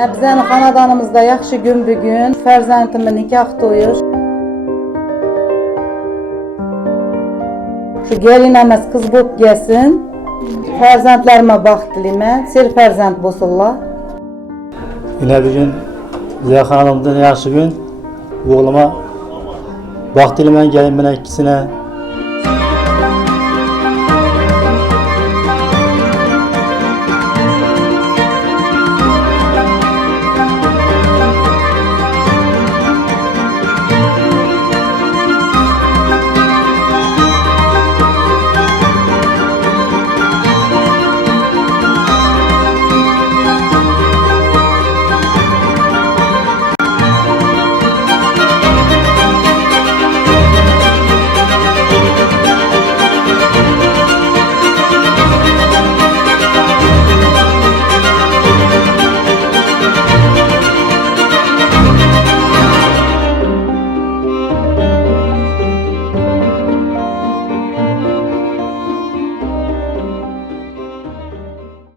Bizning xonadonimizda yaxshi gün bugün. Farzandimning nikah to'yi. Şu gelinimiz kız bo'lib gelsin. Farzandlarıma baxt tilayman. Ser farzand bo'lsinlar. Yine bir gün Ziya Hanım'dan yaxshi gün. Oğluma baxt tilayman, gelin bilan ikkisine.